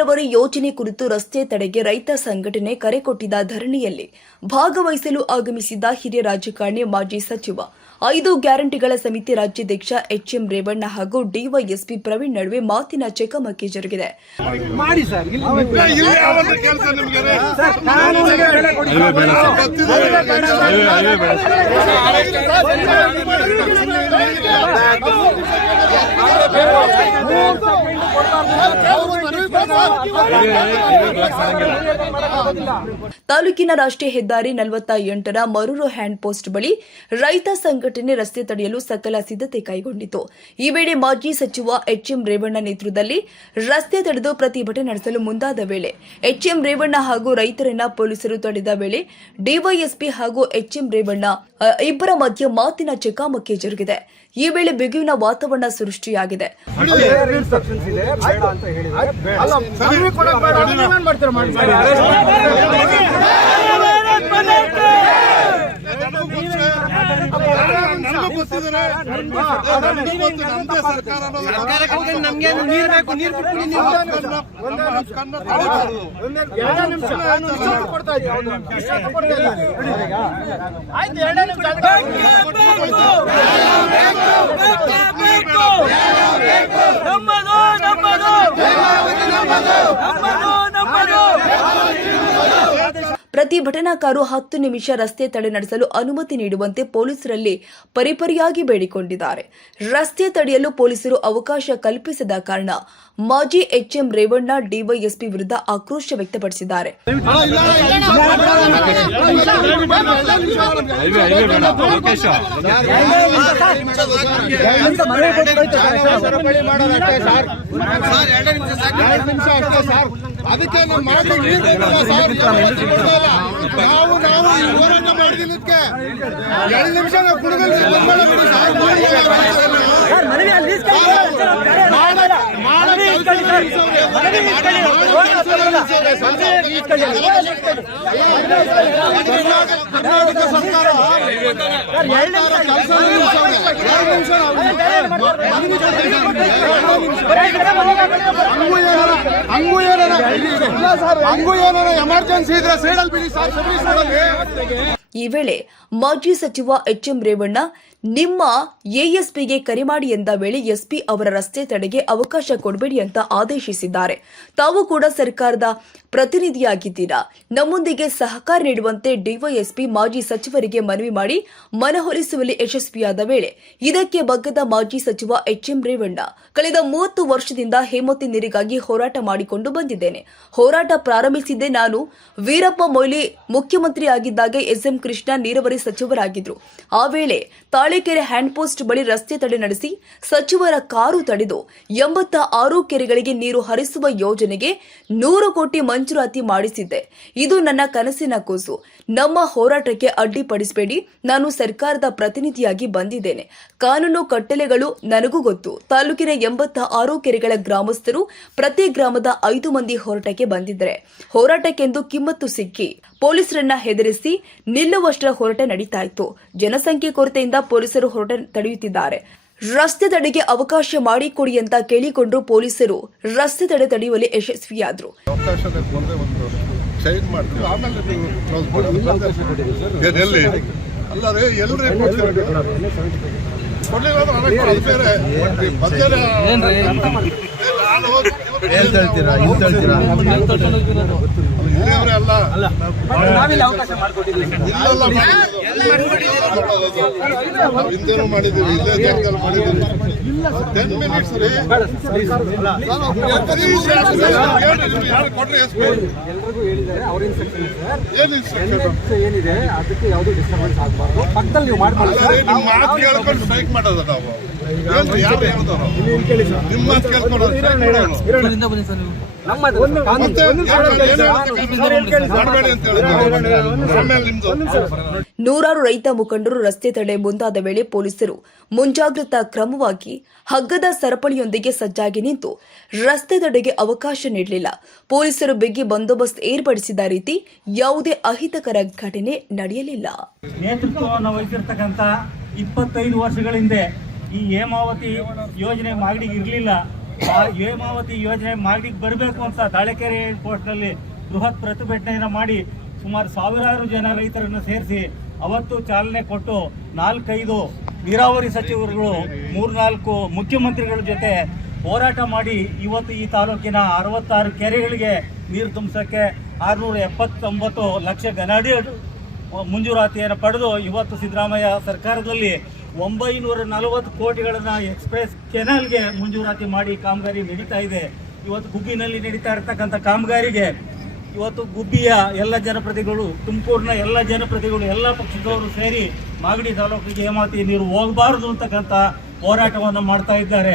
ನೀರಾವರಿ ಯೋಜನೆ ಕುರಿತು ರಸ್ತೆ ತಡೆಗೆ ರೈತ ಸಂಘಟನೆ ಕರೆ ಕೊಟ್ಟಿದ್ದ ಧರಣಿಯಲ್ಲಿ ಭಾಗವಹಿಸಲು ಆಗಮಿಸಿದ್ದ ಹಿರಿಯ ರಾಜಕಾರಣಿ ಮಾಜಿ ಸಚಿವ 5 ಗ್ಯಾರಂಟಿಗಳ ಸಮಿತಿ ರಾಜ್ಯಾಧ್ಯಕ್ಷ ಎಚ್ಎಂ ರೇವಣ್ಣ ಹಾಗೂ ಡಿವೈಎಸ್ಪಿ ಪ್ರವೀಣ್ ನಡುವೆ ಮಾತಿನ ಚಕಮಕಿ ಜರುಗಿದೆ. ತಾಲೂಕಿನ ರಾಷ್ಟ್ರೀಯ ಹೆದ್ದಾರಿ 48ರ ಮರೂರು ಹ್ಯಾಂಡ್ ಪೋಸ್ಟ್ ಬಳಿ ರೈತ ಸಂಘಟನೆ ರಸ್ತೆ ತಡೆಯಲು ಸಕಲ ಸಿದ್ಧತೆ ಕೈಗೊಂಡಿತು. ಈ ವೇಳೆ ಮಾಜಿ ಸಚಿವ ಎಚ್ಎಂ ರೇವಣ್ಣ ನೇತೃತ್ವದಲ್ಲಿ ರಸ್ತೆ ತಡೆದು ಪ್ರತಿಭಟನೆ ನಡೆಸಲು ಮುಂದಾದ ವೇಳೆ ಎಚ್ಎಂ ರೇವಣ್ಣ ಹಾಗೂ ರೈತರನ್ನ ಪೊಲೀಸರು ತಡೆದ ವೇಳೆ ಡಿವೈಎಸ್ಪಿ ಹಾಗೂ ಎಚ್ಎಂ ರೇವಣ್ಣ ಇಬ್ಬರ ಮಧ್ಯೆ ಮಾತಿನ ಚಕಮಕಿ ಜರುಗಿದೆ. ಈ ವೇಳೆ ಬಿಗುವಿನ ವಾತಾವರಣ ಸೃಷ್ಟಿಯಾಗಿದೆ. ಪ್ರತಿಭಟನಾಕಾರರು 10 ನಿಮಿಷ ರಸ್ತೆ ತಡೆ ನಡೆಸಲು ಅನುಮತಿ ನೀಡುವಂತೆ ಪೊಲೀಸರಲ್ಲಿ ಪರಿಪರಿಯಾಗಿ ಬೇಡಿಕೊಂಡಿದ್ದಾರೆ. ರಸ್ತೆ ತಡೆಯಲು ಪೊಲೀಸರು ಅವಕಾಶ ಕಲ್ಪಿಸದ ಕಾರಣ ಮಾಜಿ ಎಚ್ಎಂ ರೇವಣ್ಣ ಡಿವೈಎಸ್ಪಿ ವಿರುದ್ಧ ಆಕ್ರೋಶ ವ್ಯಕ್ತಪಡಿಸಿದ್ದಾರೆ. ಅದಕ್ಕೆ ಹೋರಾಟ ಮಾಡಿದ್ದಕ್ಕೆ 2 ನಿಮಿಷ ಕರ್ನಾಟಕ ಸರ್ಕಾರ ಹಂಗೂ ಏನಾರ ಎಮರ್ಜೆನ್ಸಿ ಇದ್ರೆ ಸೈಡಲ್ಲಿ ಬಿಡಿ ಸರ್. ಈ ವೇಳೆ ಮಾಜಿ ಸಚಿವ ಎಚ್ಎಂ ರೇವಣ್ಣ ನಿಮ್ಮ ಎಎಸ್ಪಿಗೆ ಕರೆ ಮಾಡಿ ಎಂದ ವೇಳೆ ಎಸ್ಪಿ ಅವರ ರಸ್ತೆ ತಡೆಗೆ ಅವಕಾಶ ಕೊಡಬೇಡಿ ಅಂತ ಆದೇಶಿಸಿದ್ದಾರೆ. ತಾವು ಕೂಡ ಸರ್ಕಾರದ ಪ್ರತಿನಿಧಿಯಾಗಿದ್ದೀರಾ, ನಮ್ಮೊಂದಿಗೆ ಸಹಕಾರ ನೀಡುವಂತೆ ಡಿವೈಎಸ್ಪಿ ಮಾಜಿ ಸಚಿವರಿಗೆ ಮನವಿ ಮಾಡಿ ಮನವೊಲಿಸುವಲ್ಲಿ ಯಶಸ್ವಿಯಾದ ವೇಳೆ ಇದಕ್ಕೆ ಬಗ್ಗದ ಮಾಜಿ ಸಚಿವ ಎಚ್ಎಂ ರೇವಣ್ಣ ಕಳೆದ 30 ವರ್ಷದಿಂದ ಹೇಮಾವತಿ ನೀರಿಗಾಗಿ ಹೋರಾಟ ಮಾಡಿಕೊಂಡು ಬಂದಿದ್ದೇನೆ. ಹೋರಾಟ ಪ್ರಾರಂಭಿಸಿದ್ದೆ ನಾನು. ವೀರಪ್ಪ ಮೊಯ್ಲಿ ಮುಖ್ಯಮಂತ್ರಿ ಆಗಿದ್ದಾಗ ಎಸ್ಎಂ ಕೃಷ್ಣ ನೀರಾವರಿ ಸಚಿವರಾಗಿದ್ರು. ಆ ವೇಳೆ ತಾಳೆಕೆರೆ ಹ್ಯಾಂಡ್ ಪೋಸ್ಟ್ ಬಳಿ ರಸ್ತೆ ತಡೆ ನಡೆಸಿ ಸಚಿವರ ಕಾರು ತಡೆದು 86 ಕೆರೆಗಳಿಗೆ ನೀರು ಹರಿಸುವ ಯೋಜನೆಗೆ 100 ಕೋಟಿ ಮಂಜೂರಾತಿ ಮಾಡಿಸಿದ್ದೆ. ಇದು ನನ್ನ ಕನಸಿನ ಕೂಸು. ನಮ್ಮ ಹೋರಾಟಕ್ಕೆ ಅಡ್ಡಿಪಡಿಸಬೇಡಿ. ನಾನು ಸರ್ಕಾರದ ಪ್ರತಿನಿಧಿಯಾಗಿ ಬಂದಿದ್ದೇನೆ. ಕಾನೂನು ಕಟ್ಟಳೆಗಳು ನನಗೂ ಗೊತ್ತು. ತಾಲೂಕಿನ 86 ಕೆರೆಗಳ ಗ್ರಾಮಸ್ಥರು ಪ್ರತಿ ಗ್ರಾಮದ 5 ಮಂದಿ ಹೋರಾಟಕ್ಕೆ ಬಂದಿದ್ದಾರೆ. ಹೋರಾಟಕ್ಕೆಂದು ಕಿಮ್ಮತ್ತು ಸಿಕ್ಕಿ ಪೊಲೀಸರನ್ನ ಹೆದರಿಸಿ ನಿಲ್ಲುವಷ್ಟರ ಹೋರಾಟ ನಡೀತಾ ಇತ್ತು. ಜನಸಂಖ್ಯೆ ಕೊರತೆಯಿಂದ ಪೊಲೀಸರು ಹೋರಾಟ ತಡೆಯುತ್ತಿದ್ದಾರೆ. ರಸ್ತೆ ತಡೆಗೆ ಅವಕಾಶ ಮಾಡಿಕೊಡಿ ಅಂತ ಕೇಳಿಕೊಂಡ್ರು. ಪೊಲೀಸರು ರಸ್ತೆ ತಡೆ ತಡೆಯುವಲ್ಲಿ ಯಶಸ್ವಿಯಾದರು. ಏನಿದೆ ಅದಕ್ಕೆ ಯಾವುದೂ ಡಿಸ್ಟರ್ಬೆನ್ಸ್ ಆಗಬಾರ್ದು. ಪಕ್ಕದಲ್ಲಿ ನೀವು ಮಾಡ್ಕೊಳ್ಳಿ. ನೂರಾರು ರೈತ ಮುಖಂಡರು ರಸ್ತೆ ತಡೆ ಮುಂದಾದ ವೇಳೆ ಪೊಲೀಸರು ಮುಂಜಾಗ್ರತಾ ಕ್ರಮವಾಗಿ ಹಗ್ಗದ ಸರಪಳಿಯೊಂದಿಗೆ ಸಜ್ಜಾಗಿ ನಿಂತು ರಸ್ತೆ ತಡೆಗೆ ಅವಕಾಶ ನೀಡಲಿಲ್ಲ. ಪೊಲೀಸರು ಬಿಗಿ ಬಂದೋಬಸ್ತ್ ಏರ್ಪಡಿಸಿದ ರೀತಿ ಯಾವುದೇ ಅಹಿತಕರ ಘಟನೆ ನಡೆಯಲಿಲ್ಲ. ನೇತೃತ್ವವನ್ನು ವಹಿಸಿರ್ತಕ್ಕಂಥ 25 ವರ್ಷಗಳ ಹಿಂದೆ ಈ ಹೇಮಾವತಿ ಯೋಜನೆ ಮಾಗಡಿಗೆ ಇರಲಿಲ್ಲ. ಆ ಹೇಮಾವತಿ ಯೋಜನೆ ಮಾಡಿ ಬರಬೇಕು ಅಂತ ತಾಳೆಕೆರೆ ಪೋಸ್ಟ್ನಲ್ಲಿ ಬೃಹತ್ ಪ್ರತಿಭಟನೆಯನ್ನು ಮಾಡಿ ಸುಮಾರು ಸಾವಿರಾರು ಜನ ರೈತರನ್ನು ಸೇರಿಸಿ ಅವತ್ತು ಚಾಲನೆ ಕೊಟ್ಟು 4-5 ನೀರಾವರಿ ಸಚಿವರುಗಳು 3-4 ಮುಖ್ಯಮಂತ್ರಿಗಳ ಜೊತೆ ಹೋರಾಟ ಮಾಡಿ ಇವತ್ತು ಈ ತಾಲೂಕಿನ 66 ಕೆರೆಗಳಿಗೆ ನೀರು ತುಂಬಿಸೋಕ್ಕೆ 679 ಲಕ್ಷ ಘನಅಡಿ ಮಂಜೂರಾತಿಯನ್ನು ಪಡೆದು ಇವತ್ತು ಸಿದ್ದರಾಮಯ್ಯ ಸರ್ಕಾರದಲ್ಲಿ 940 ಕೋಟಿಗಳನ್ನು ಎಕ್ಸ್ಪ್ರೆಸ್ ಕೆನಾಲ್ಗೆ ಮಂಜೂರಾತಿ ಮಾಡಿ ಕಾಮಗಾರಿ ನಡೀತಾ ಇದೆ. ಇವತ್ತು ಗುಬ್ಬಿನಲ್ಲಿ ನಡೀತಾ ಇರತಕ್ಕಂಥ ಕಾಮಗಾರಿಗೆ ಇವತ್ತು ಗುಬ್ಬಿಯ ಎಲ್ಲ ಜನಪ್ರತಿನಿಧಿಗಳು, ತುಮಕೂರಿನ ಎಲ್ಲ ಜನಪ್ರತಿನಿಧಿಗಳು, ಎಲ್ಲ ಪಕ್ಷದವರು ಸೇರಿ ಮಾಗಡಿ ತಾಲೂಕಿಗೆ ಹೇಮಾವತಿ ನೀರು ಹೋಗಬಾರದು ಅಂತಕ್ಕಂಥ ಹೋರಾಟವನ್ನು ಮಾಡ್ತಾ ಇದ್ದಾರೆ.